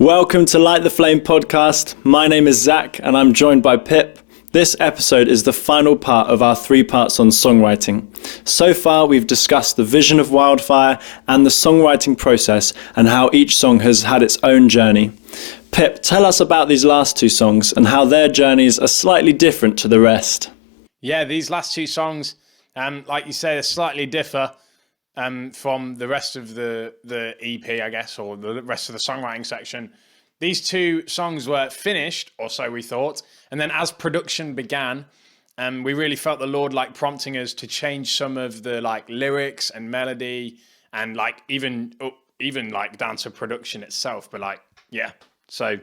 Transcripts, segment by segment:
Welcome to Light the Flame podcast. My name is Zac and I'm joined by Pip. This episode is the final part of our 3 parts on songwriting. So far we've discussed the vision of Wildfire and the songwriting process and how each song has had its own journey. Pip, tell us about these last 2 songs and how their journeys are slightly different to the rest. Yeah, these last 2 songs, like you say, they slightly differ from the rest of the EP, I guess, or the rest of the songwriting section. These 2 songs were finished, or so we thought, and then as production began, we really felt the Lord prompting us to change some of the lyrics and melody, and even down to production itself. But yeah, so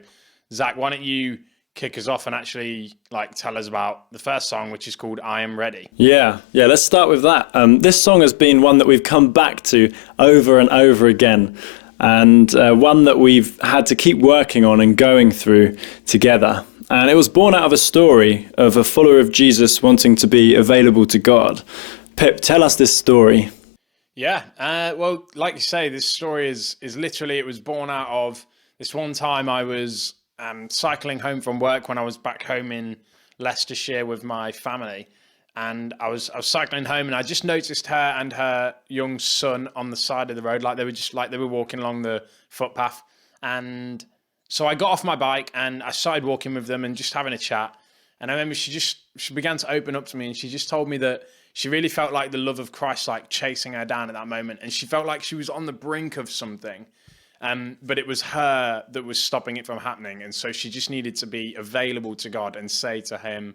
Zac, why don't you kick us off and actually tell us about the first song, which is called I Am Ready. Yeah, let's start with that. This song has been one that we've come back to over and over again, and one that we've had to keep working on and going through together. And it was born out of a story of a follower of Jesus wanting to be available to God. Pip, tell us this story. Yeah, well, like you say, this story is literally, it was born out of this one time I was cycling home from work when I was back home in Leicestershire with my family, and I was cycling home, and I just noticed her and her young son on the side of the road, they were walking along the footpath. And so I got off my bike and I started walking with them and just having a chat. And I remember she began to open up to me, and she just told me that she really felt like the love of Christ chasing her down at that moment, and she felt like she was on the brink of something. But it was her that was stopping it from happening. And so she just needed to be available to God and say to him,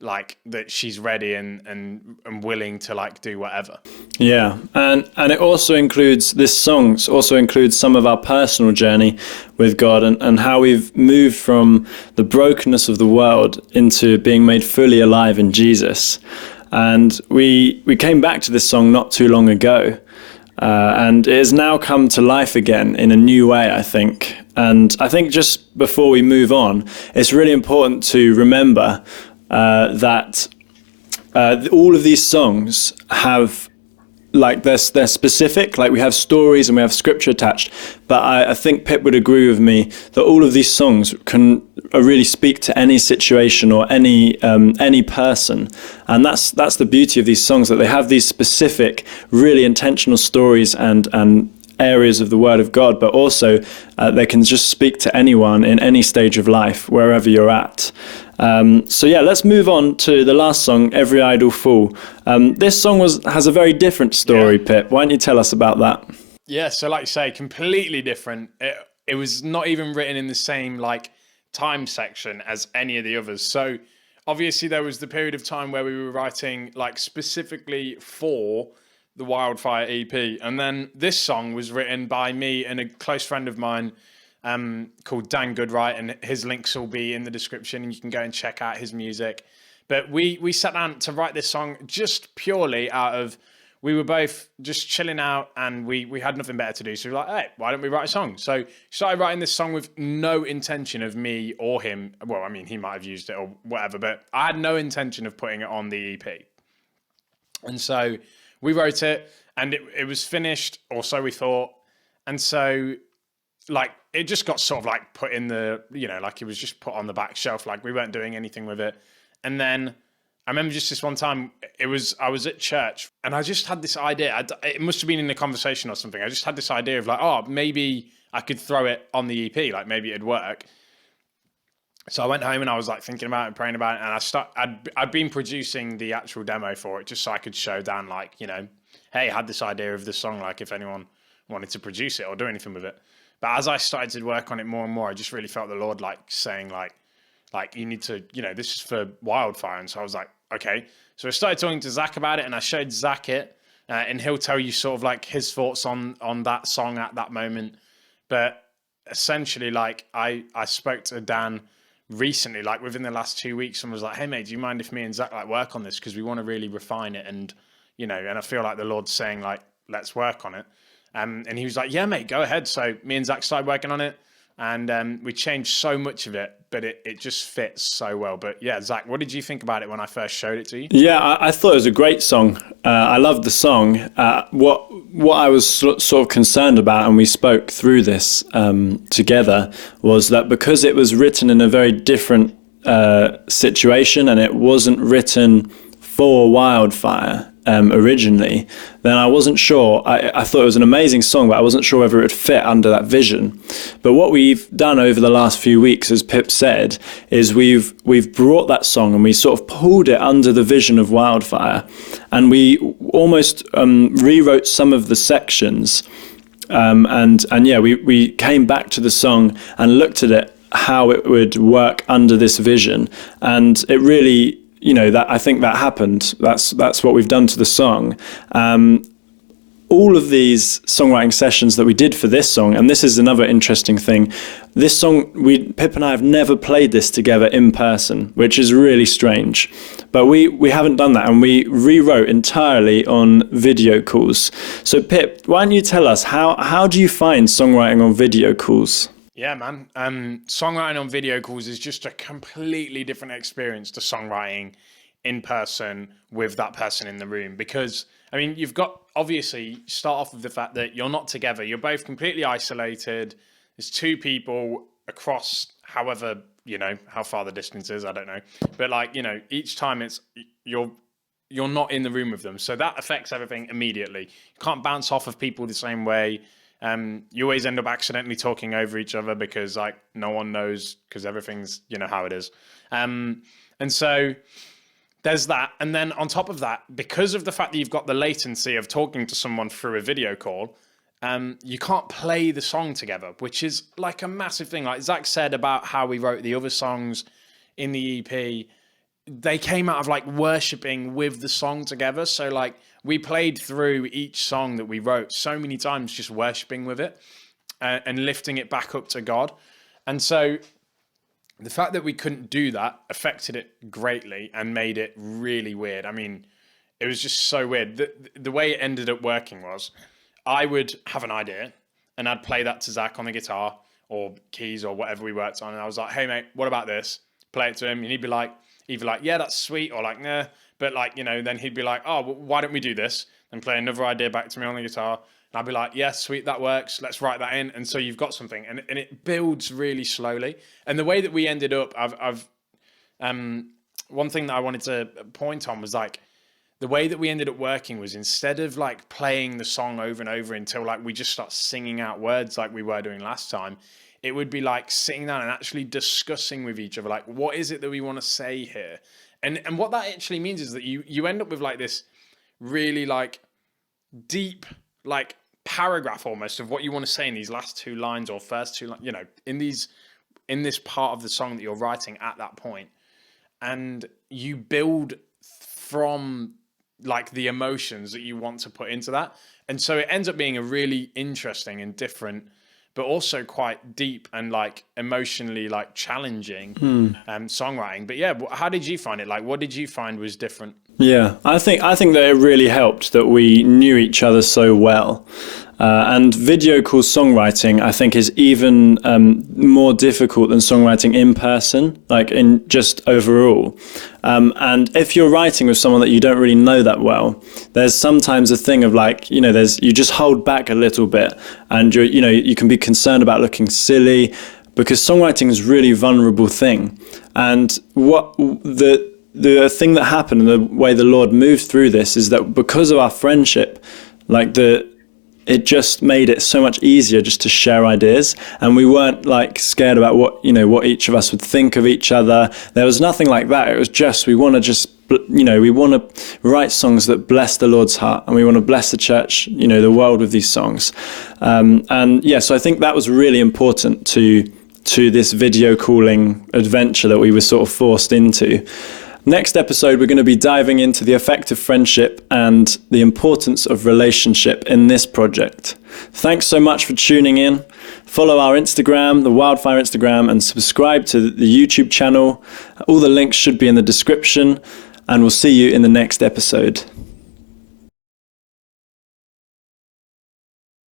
that she's ready and willing to do whatever. Yeah. And it also includes, this song also includes some of our personal journey with God and how we've moved from the brokenness of the world into being made fully alive in Jesus. And we came back to this song not too long ago. And it has now come to life again in a new way, I think. And I think just before we move on, it's really important to remember that all of these songs have, they're specific, we have stories and we have scripture attached. But I think Pip would agree with me that all of these songs can really speak to any situation or any person. And that's the beauty of these songs, that they have these specific, really intentional stories and areas of the Word of God, but also they can just speak to anyone in any stage of life, wherever you're at. So yeah, let's move on to the last song, Every Idle Fool. This song has a very different story, yeah. Pip. Why don't you tell us about that? Yeah, so like you say, completely different. It was not even written in the same time section as any of the others. So obviously there was the period of time where we were writing specifically for the Wildfire EP, and then this song was written by me and a close friend of mine called Dan Goodright, and his links will be in the description and you can go and check out his music. But we sat down to write this song just purely out of, we were both just chilling out and we had nothing better to do, so we were like, hey, why don't we write a song? So started writing this song with no intention of me or him, well, I mean, he might have used it or whatever, but I had no intention of putting it on the EP. And so we wrote it, and it was finished, or so we thought. And so it just got sort of put in the, it was just put on the back shelf, we weren't doing anything with it. And then I remember just this one time, I was at church and I just had this idea. It must have been in a conversation or something. I just had this idea of maybe I could throw it on the EP, maybe it'd work. So I went home and I was thinking about it and praying about it. And I'd been producing the actual demo for it just so I could show Dan, hey, I had this idea of this song, if anyone wanted to produce it or do anything with it. But as I started to work on it more and more, I just really felt the Lord saying you need to, this is for Wildfire. And so I was like, okay. So I started talking to Zac about it, and I showed Zac it, and he'll tell you sort of his thoughts on that song at that moment. But essentially, I spoke to Dan recently, within the last 2 weeks, and was like, hey mate, do you mind if me and Zac work on this? Because we want to really refine it. And, and I feel like the Lord's saying let's work on it. And he was like, yeah, mate, go ahead. So me and Zac started working on it. and we changed so much of it, but it just fits so well. But yeah, Zac, what did you think about it when I first showed it to you? Yeah, I thought it was a great song. I loved the song. What I was sort of concerned about, and we spoke through this together, was that because it was written in a very different situation, and it wasn't written for Wildfire originally, then I wasn't sure. I thought it was an amazing song, but I wasn't sure whether it would fit under that vision. But what we've done over the last few weeks, as Pip said, is we've brought that song and we sort of pulled it under the vision of Wildfire, and we almost rewrote some of the sections. And yeah, we came back to the song and looked at it, how it would work under this vision, and it really, that I think that happened. That's what we've done to the song. All of these songwriting sessions that we did for this song, and this is another interesting thing, this song, Pip and I have never played this together in person, which is really strange. But we haven't done that, and we rewrote entirely on video calls. So Pip, why don't you tell us, how do you find songwriting on video calls? Yeah, man. Songwriting on video calls is just a completely different experience to songwriting in person with that person in the room. Because, I mean, you've got, obviously, start off with the fact that you're not together. You're both completely isolated. There's two people across however, how far the distance is, I don't know. But each time you're not in the room with them. So that affects everything immediately. You can't bounce off of people the same way. You always end up accidentally talking over each other because no one knows, because everything's, how it is. And so there's that. And then on top of that, because of the fact that you've got the latency of talking to someone through a video call, you can't play the song together, which is like a massive thing. Like Zac said about how we wrote the other songs in the EP, they came out of worshiping with the song together. So we played through each song that we wrote so many times, just worshiping with it and lifting it back up to God. And so the fact that we couldn't do that affected it greatly and made it really weird. I mean, it was just so weird. The way it ended up working was I would have an idea and I'd play that to Zac on the guitar or keys or whatever we worked on. And I was like, hey, mate, what about this? Play it to him. And he'd be like, either yeah, that's sweet, or nah. But then he'd be like, oh, well, why don't we do this? And play another idea back to me on the guitar. And I'd be like, yeah, sweet, that works. Let's write that in. And so you've got something. And it builds really slowly. And the way that we ended up, one thing that I wanted to point on was the way that we ended up working was, instead of playing the song over and over until we just start singing out words like we were doing last time, it would be sitting down and actually discussing with each other, what is it that we want to say here? And what that actually means is that you end up with this really deep paragraph almost of what you want to say in these last two lines or first two lines, in this part of the song that you're writing at that point. And you build from the emotions that you want to put into that. And so it ends up being a really interesting and different, but also quite deep and emotionally challenging songwriting. But yeah, how did you find it? What did you find was different? Yeah, I think that it really helped that we knew each other so well. And video call songwriting, I think, is even more difficult than songwriting in person, in just overall. And if you're writing with someone that you don't really know that well, there's sometimes a thing of you just hold back a little bit, and you can be concerned about looking silly, because songwriting is a really vulnerable thing. And what the thing that happened, and the way the Lord moved through this, is that because of our friendship, it just made it so much easier just to share ideas, and we weren't scared about what each of us would think of each other. There was nothing like that. It was just, we want to write songs that bless the Lord's heart, and we want to bless the church, the world with these songs. And yeah, so I think that was really important to this video calling adventure that we were sort of forced into. Next episode, we're going to be diving into the effect of friendship and the importance of relationship in this project. Thanks so much for tuning in. Follow our Instagram, the Wildfire Instagram, and subscribe to the YouTube channel. All the links should be in the description, and we'll see you in the next episode.